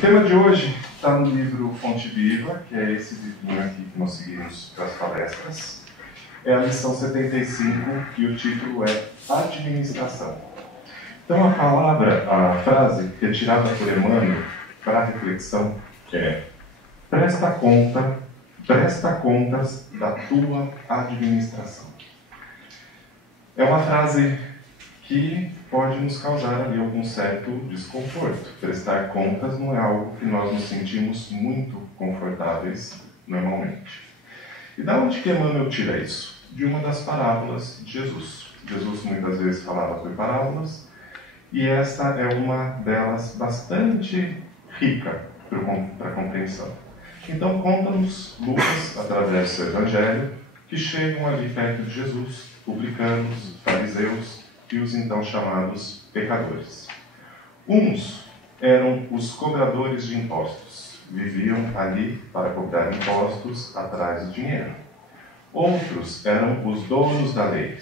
tema de hoje está no livro Fonte Viva, que é esse livrinho aqui que nós seguimos para as palestras. É a lição 75 e o título é Administração. Então a frase retirada por Emmanuel para a reflexão é: presta contas da tua administração. É uma frase que pode nos causar ali algum certo desconforto. Prestar contas não é algo que nós nos sentimos muito confortáveis normalmente. E da onde que Emmanuel tira isso? De uma das parábolas de Jesus. Jesus muitas vezes falava por parábolas, e esta é uma delas bastante rica para a compreensão. Então conta-nos Lucas, através do seu evangelho, que chegam ali perto de Jesus, publicanos, fariseus, e os então chamados pecadores. Uns eram os cobradores de impostos, viviam ali para cobrar impostos atrás do dinheiro. Outros eram os donos da lei,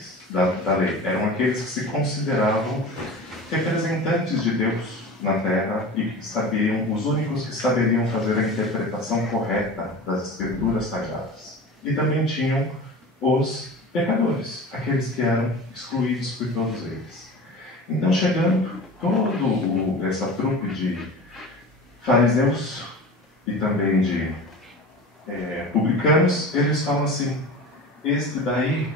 eram aqueles que se consideravam representantes de Deus na terra e que sabiam, os únicos que saberiam fazer a interpretação correta das escrituras sagradas. E também tinham os pecadores, aqueles que eram excluídos por todos eles. Então, chegando toda essa trupe de fariseus e também de publicanos, eles falam assim: este daí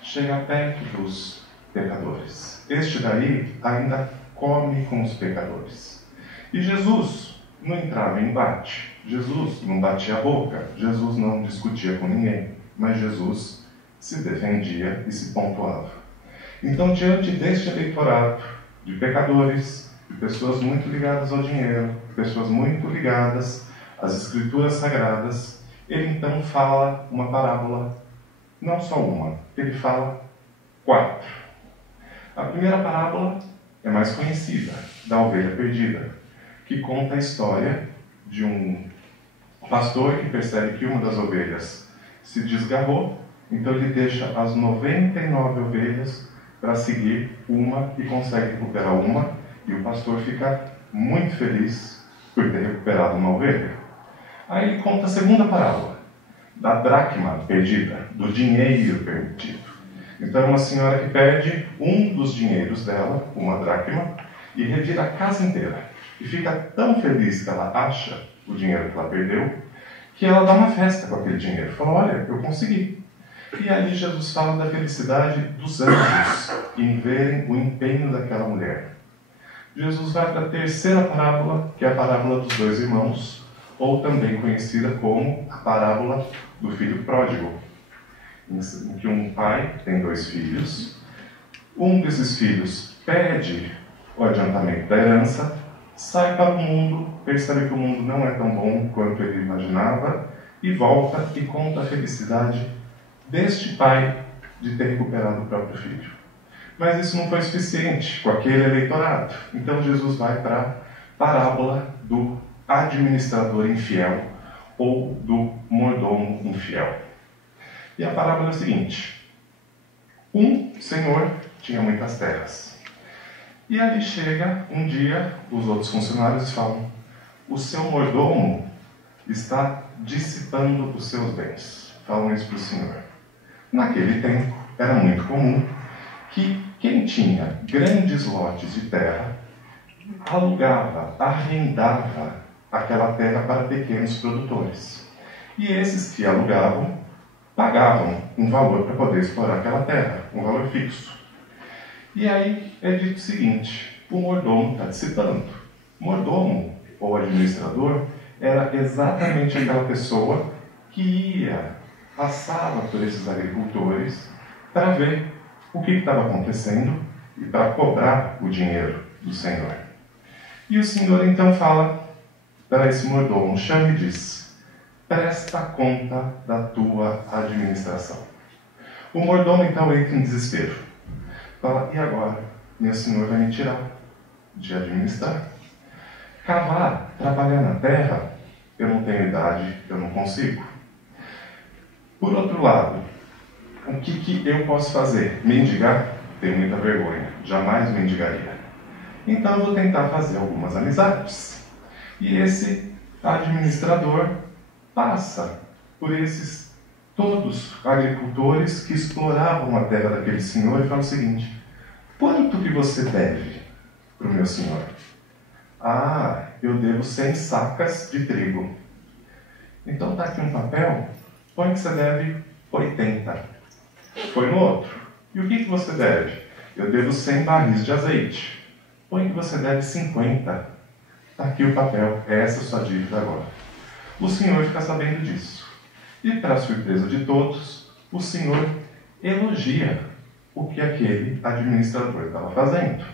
chega perto dos pecadores, este daí ainda come com os pecadores. E Jesus não entrava em embate, Jesus não batia a boca, Jesus não discutia com ninguém, mas Jesus se defendia e se pontuava. Então, diante deste eleitorado de pecadores, de pessoas muito ligadas ao dinheiro, pessoas muito ligadas às escrituras sagradas, ele então fala uma parábola, não só uma, ele fala 4. A primeira parábola é mais conhecida, da ovelha perdida, que conta a história de um pastor que percebe que uma das ovelhas se desgarrou, então ele deixa as 99 ovelhas para seguir uma e consegue recuperar uma, e o pastor fica muito feliz por ter recuperado uma ovelha. Aí ele conta a segunda parábola, da dracma perdida, do dinheiro perdido. Então é uma senhora que perde um dos dinheiros dela, uma dracma, e revira a casa inteira. E fica tão feliz que ela acha o dinheiro que ela perdeu, que ela dá uma festa com aquele dinheiro. Fala: olha, eu consegui. E ali Jesus fala da felicidade dos anjos em verem o empenho daquela mulher. Jesus vai para a terceira parábola, que é a parábola dos 2 irmãos, ou também conhecida como a parábola do filho pródigo, em que um pai tem 2 filhos, um desses filhos pede o adiantamento da herança, sai para o mundo, percebe que o mundo não é tão bom quanto ele imaginava, e volta e conta a felicidade deste pai de ter recuperado o próprio filho. Mas isso não foi suficiente com aquele eleitorado. Então Jesus vai para a parábola do administrador infiel ou do mordomo infiel. E a parábola é a seguinte: um senhor tinha muitas terras. E ali chega um dia os outros funcionários e falam: o seu mordomo está dissipando os seus bens. Falam isso para o senhor. Naquele tempo, era muito comum que quem tinha grandes lotes de terra alugava, arrendava aquela terra para pequenos produtores. E esses que alugavam pagavam um valor para poder explorar aquela terra, um valor fixo. E aí é dito o seguinte: o mordomo está dissipando. Mordomo, ou administrador, era exatamente aquela pessoa que passava por esses agricultores para ver o que estava acontecendo e para cobrar o dinheiro do senhor. E o senhor então fala para esse mordomo, chama e diz: presta conta da tua administração. O mordomo então entra em desespero. Fala: e agora? Meu senhor vai me tirar de administrar. Cavar, trabalhar na terra, eu não tenho idade, eu não consigo. Por outro lado, o que eu posso fazer? Mendigar? Tenho muita vergonha, jamais mendigaria. Então eu vou tentar fazer algumas amizades. E esse administrador passa por esses todos agricultores que exploravam a terra daquele senhor e fala o seguinte: quanto que você deve para o meu senhor? Ah, eu devo 100 sacas de trigo. Então está aqui um papel, põe que você deve 80. Põe no outro. E o que você deve? Eu devo 100 barris de azeite. Põe que você deve 50. Está aqui o papel, essa é a sua dívida agora. O senhor fica sabendo disso. E para a surpresa de todos, o senhor elogia o que aquele administrador estava fazendo.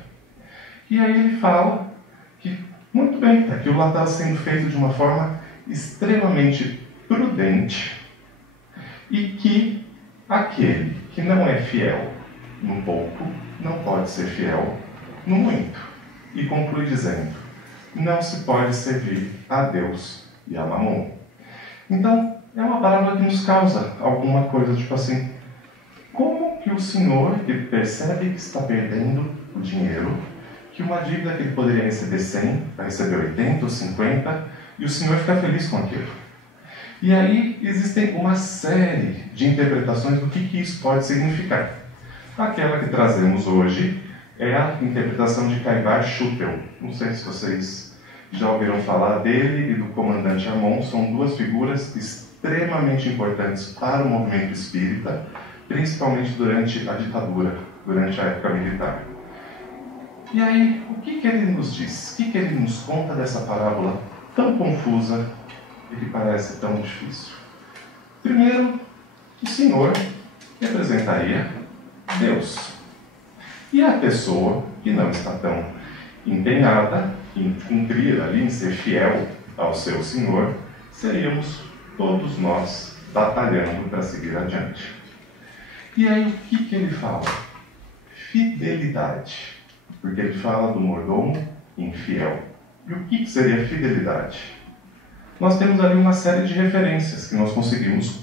E aí ele fala que, muito bem, aquilo lá estava sendo feito de uma forma extremamente prudente e que aquele que não é fiel no pouco não pode ser fiel no muito. E conclui dizendo: não se pode servir a Deus e a Mamon. Então, é uma palavra que nos causa alguma coisa, tipo assim, como que o senhor, que percebe que está perdendo o dinheiro, que uma dívida que ele poderia receber 100, vai receber 80 ou 50, e o senhor fica feliz com aquilo. E aí existem uma série de interpretações do que isso pode significar. Aquela que trazemos hoje é a interpretação de Caibar Schuppel. Não sei se vocês já ouviram falar dele e do comandante Amon. São duas figuras extremamente importantes para o movimento espírita, principalmente durante a ditadura, durante a época militar. E aí, o que ele nos diz? O que ele nos conta dessa parábola tão confusa e que parece tão difícil? Primeiro, o Senhor representaria Deus. E a pessoa que não está tão empenhada em cumprir ali, em ser fiel ao seu Senhor, seríamos todos nós batalhando para seguir adiante. E aí o que ele fala? Fidelidade. Porque ele fala do mordomo infiel. E o que seria fidelidade? Nós temos ali uma série de referências que nós conseguimos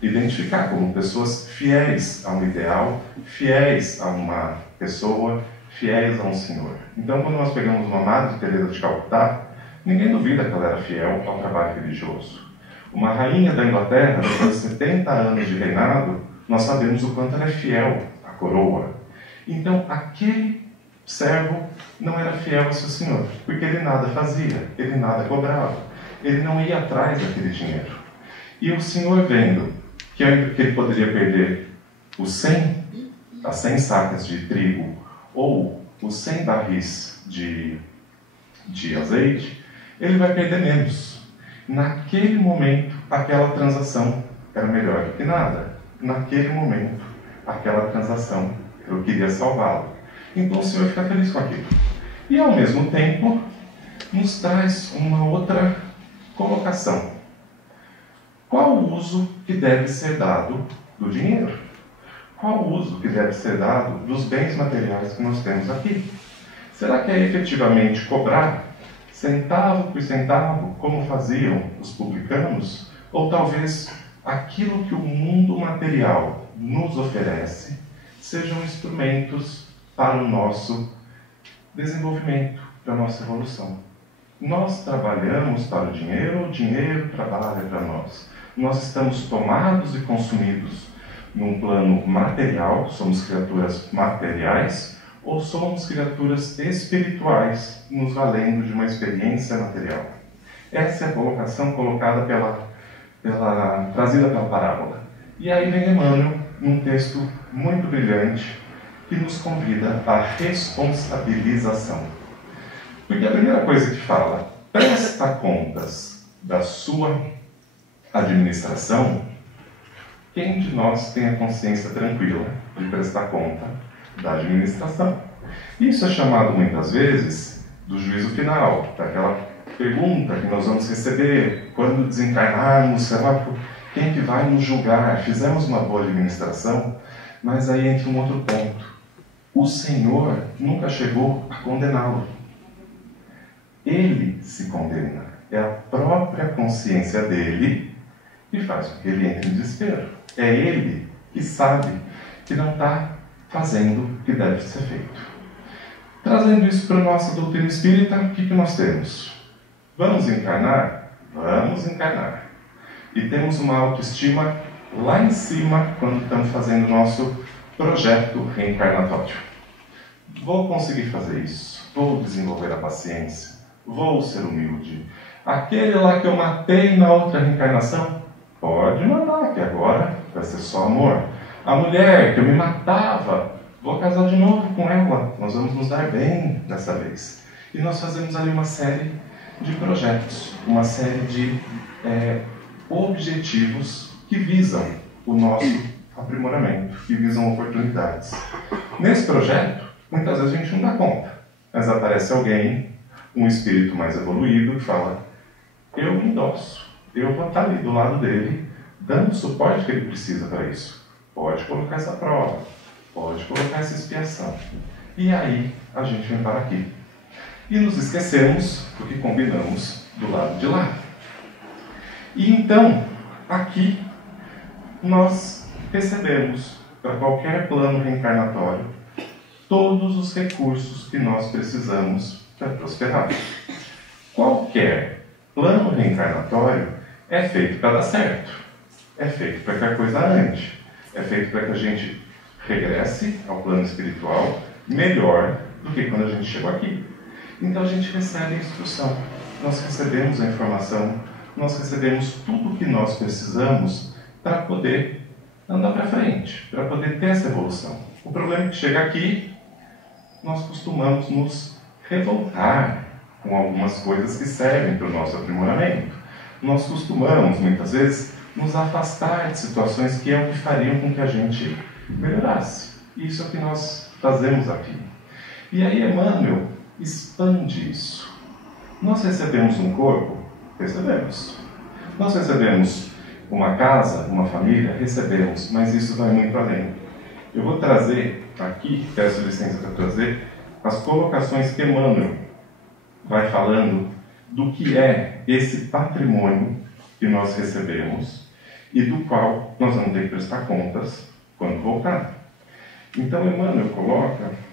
identificar como pessoas fiéis a um ideal, fiéis a uma pessoa, fiéis a um senhor. Então, quando nós pegamos uma Madre Teresa de Calcutá, ninguém duvida que ela era fiel ao trabalho religioso. Uma rainha da Inglaterra, depois de 70 anos de reinado, nós sabemos o quanto ela é fiel à coroa. Então, aquele servo não era fiel ao seu senhor, porque ele nada fazia, ele nada cobrava, ele não ia atrás daquele dinheiro. E o senhor, vendo que ele poderia perder as 100 sacas de trigo ou os 100 barris de azeite, ele vai perder menos. Naquele momento, aquela transação era melhor do que nada. Naquele momento, aquela transação, eu queria salvá-lo. Então o Senhor fica feliz com aquilo. E ao mesmo tempo, nos traz uma outra colocação. Qual o uso que deve ser dado do dinheiro? Qual o uso que deve ser dado dos bens materiais que nós temos aqui? Será que é efetivamente cobrar centavo por centavo, como faziam os publicanos? Ou talvez aquilo que o mundo material nos oferece sejam instrumentos para o nosso desenvolvimento, para a nossa evolução? Nós trabalhamos para o dinheiro trabalha para nós. Nós estamos tomados e consumidos num plano material, somos criaturas materiais, ou somos criaturas espirituais, nos valendo de uma experiência material? Essa é a colocação colocada trazida pela parábola. E aí vem Emmanuel, num texto muito brilhante, que nos convida à responsabilização. Porque a primeira coisa que fala, presta contas da sua administração. Quem de nós tem a consciência tranquila de prestar conta da administração? Isso é chamado muitas vezes do juízo final, daquela pergunta que nós vamos receber quando desencarnarmos, será quem que vai nos julgar? Fizemos uma boa administração, mas aí entra um outro ponto. O Senhor nunca chegou a condená-lo. Ele se condena. É a própria consciência dele que faz com que ele entre em desespero. É ele que sabe que não está fazendo o que deve ser feito. Trazendo isso para a nossa doutrina espírita, o que nós temos? Vamos encarnar? Vamos encarnar. E temos uma autoestima lá em cima quando estamos fazendo o nosso projeto reencarnatório. Vou conseguir fazer isso. Vou desenvolver a paciência. Vou ser humilde. Aquele lá que eu matei na outra reencarnação, pode mandar, que agora vai ser só amor. A mulher que eu me matava, vou casar de novo com ela. Nós vamos nos dar bem dessa vez. E nós fazemos ali uma série de projetos, uma série de objetivos que visam o nosso aprimoramento, que visam oportunidades. Nesse projeto, muitas vezes a gente não dá conta, mas aparece alguém, um espírito mais evoluído, que fala: eu me endosso, eu vou estar ali do lado dele, dando o suporte que ele precisa para isso. Pode colocar essa prova, pode colocar essa expiação. E aí a gente vem para aqui. E nos esquecemos do que combinamos do lado de lá. E então, aqui, nós recebemos, para qualquer plano reencarnatório, todos os recursos que nós precisamos para prosperar. Qualquer plano reencarnatório é feito para dar certo. É feito para que a coisa ande. É feito para que a gente regresse ao plano espiritual melhor do que quando a gente chegou aqui. Então a gente recebe a instrução, nós recebemos a informação, nós recebemos tudo o que nós precisamos para poder andar para frente, para poder ter essa evolução. O problema é que chega aqui, nós costumamos nos revoltar com algumas coisas que servem para o nosso aprimoramento. Nós costumamos, muitas vezes, nos afastar de situações que é o que fariam com que a gente melhorasse. Isso é o que nós fazemos aqui. E aí Emmanuel expande isso. Nós recebemos um corpo? Recebemos. Nós recebemos uma casa, uma família? Recebemos, mas isso vai muito além. Eu vou trazer aqui, peço licença para trazer, as colocações que Emmanuel vai falando do que é esse patrimônio que nós recebemos e do qual nós vamos ter que prestar contas quando voltar. Então Emmanuel coloca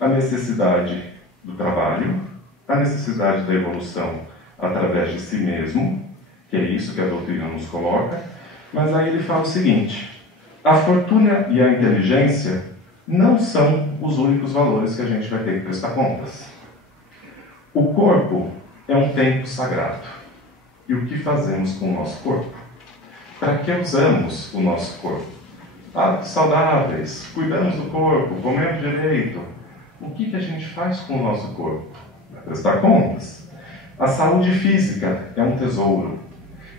a necessidade do trabalho, a necessidade da evolução através de si mesmo, que é isso que a doutrina nos coloca, mas aí ele fala o seguinte: a fortuna e a inteligência não são os únicos valores que a gente vai ter que prestar contas. O corpo é um templo sagrado. E o que fazemos com o nosso corpo? Para que usamos o nosso corpo? Hábitos saudáveis, cuidamos do corpo, comemos direito. O que a gente faz com o nosso corpo? Vai prestar contas. A saúde física é um tesouro.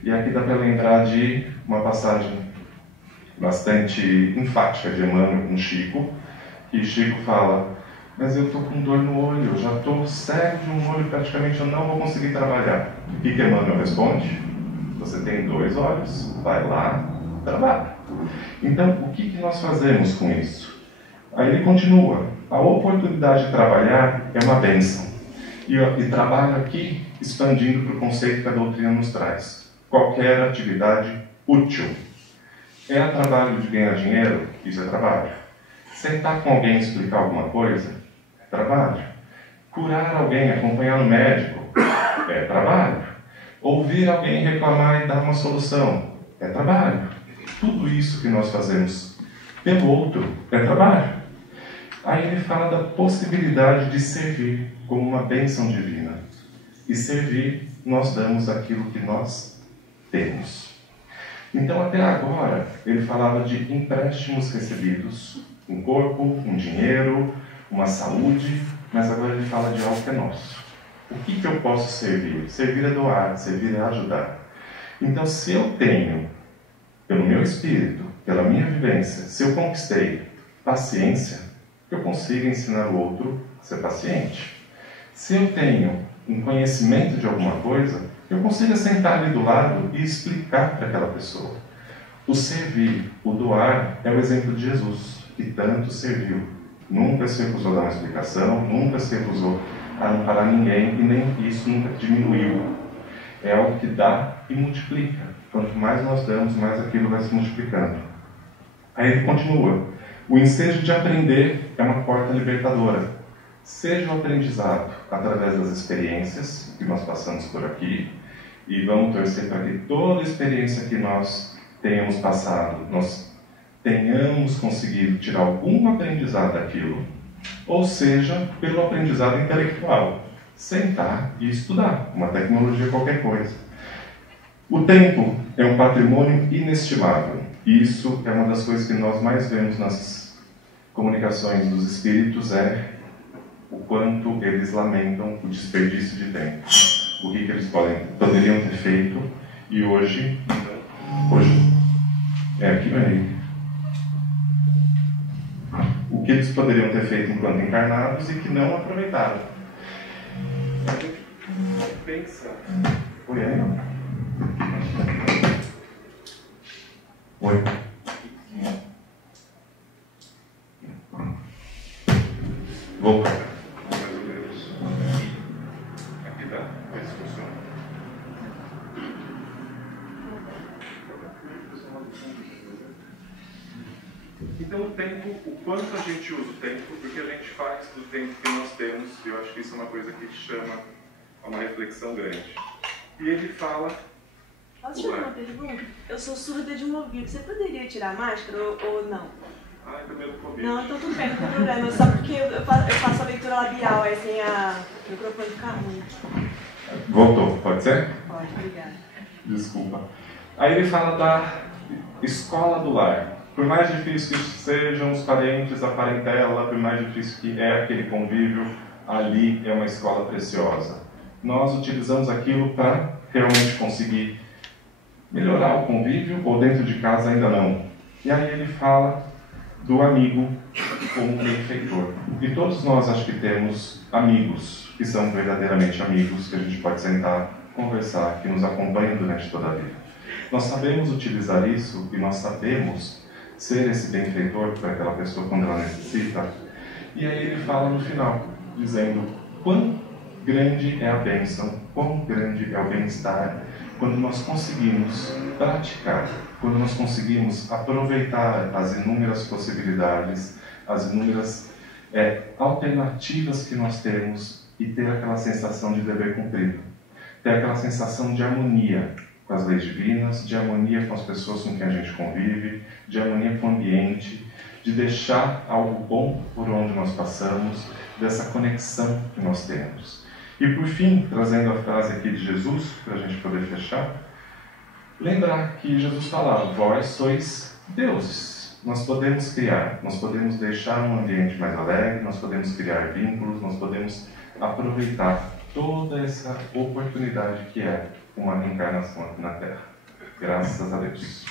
E aqui dá para lembrar de uma passagem bastante enfática de Emmanuel com Chico, que Chico fala: mas eu estou com dor no olho, eu já estou cego de um olho, praticamente eu não vou conseguir trabalhar. O que Emmanuel responde? Você tem 2 olhos, vai lá, trabalha. Então, o que nós fazemos com isso? Aí ele continua: a oportunidade de trabalhar é uma bênção. E trabalho aqui expandindo para o conceito que a doutrina nos traz. Qualquer atividade útil. É trabalho de ganhar dinheiro? Isso é trabalho. Sentar com alguém e explicar alguma coisa? É trabalho. Curar alguém, acompanhar no médico? É trabalho. Ouvir alguém reclamar e dar uma solução? É trabalho. Tudo isso que nós fazemos pelo outro é trabalho. Aí ele fala da possibilidade de servir como uma bênção divina. E servir, nós damos aquilo que nós temos. Então, até agora, ele falava de empréstimos recebidos, um corpo, um dinheiro, uma saúde, mas agora ele fala de algo que é nosso. O que eu posso servir? Servir é doar, servir é ajudar. Então, se eu tenho, pelo meu espírito, pela minha vivência, se eu conquistei paciência, eu consigo ensinar o outro a ser paciente. Se eu tenho um conhecimento de alguma coisa, eu consigo sentar ali do lado e explicar para aquela pessoa. O servir, o doar, é o exemplo de Jesus, que tanto serviu. Nunca se recusou a dar uma explicação, nunca se recusou a amparar ninguém, e nem isso nunca diminuiu. É algo que dá e multiplica. Quanto mais nós damos, mais aquilo vai se multiplicando. Aí ele continua: o ensejo de aprender é uma porta libertadora. Seja o aprendizado através das experiências que nós passamos por aqui, e vamos torcer para que toda experiência que nós tenhamos passado, nós tenhamos conseguido tirar algum aprendizado daquilo, ou seja, pelo aprendizado intelectual, sentar e estudar, uma tecnologia, qualquer coisa. O tempo é um patrimônio inestimável, e isso é uma das coisas que nós mais vemos nas comunicações dos espíritos, é o quanto eles lamentam o desperdício de tempo, o que eles poderiam ter feito, e hoje é aqui no meio. O que eles poderiam ter feito enquanto encarnados e que não aproveitaram. A gente pensa. Oi, aí? Oi. Volta. Mais ou menos. Aqui dá? Vê se funciona. Então o tempo, o quanto a gente usa o tempo, o que a gente faz do tempo que nós temos, eu acho que isso é uma coisa que chama a uma reflexão grande. E ele fala... Posso te fazer uma pergunta? Eu sou surda de um ouvido, você poderia tirar a máscara ou não? Ah, eu tô medo do Covid. Não, então tudo bem, não tem problema, só porque eu faço a leitura labial, aí sem o microfone ficar ruim. Voltou, pode ser? Pode, obrigada. Desculpa. Aí ele fala da escola do lar. Por mais difícil que sejam os parentes, a parentela, por mais difícil que é aquele convívio, ali é uma escola preciosa. Nós utilizamos aquilo para realmente conseguir melhorar o convívio, ou dentro de casa ainda não. E aí ele fala do amigo como benfeitor. E todos nós acho que temos amigos que são verdadeiramente amigos, que a gente pode sentar, conversar, que nos acompanham durante toda a vida. Nós sabemos utilizar isso e nós sabemos ser esse benfeitor para aquela pessoa quando ela necessita. E aí ele fala no final, dizendo quão grande é a bênção, quão grande é o bem-estar quando nós conseguimos praticar, quando nós conseguimos aproveitar as inúmeras possibilidades, as inúmeras alternativas que nós temos e ter aquela sensação de dever cumprido, ter aquela sensação de harmonia com as leis divinas, de harmonia com as pessoas com quem a gente convive, de harmonia com o ambiente, de deixar algo bom por onde nós passamos, dessa conexão que nós temos. E por fim, trazendo a frase aqui de Jesus, para a gente poder fechar, lembrar que Jesus fala, vós sois deuses. Nós podemos criar, nós podemos deixar um ambiente mais alegre, nós podemos criar vínculos, nós podemos aproveitar toda essa oportunidade que é uma reencarnação aqui na Terra. Graças a Deus.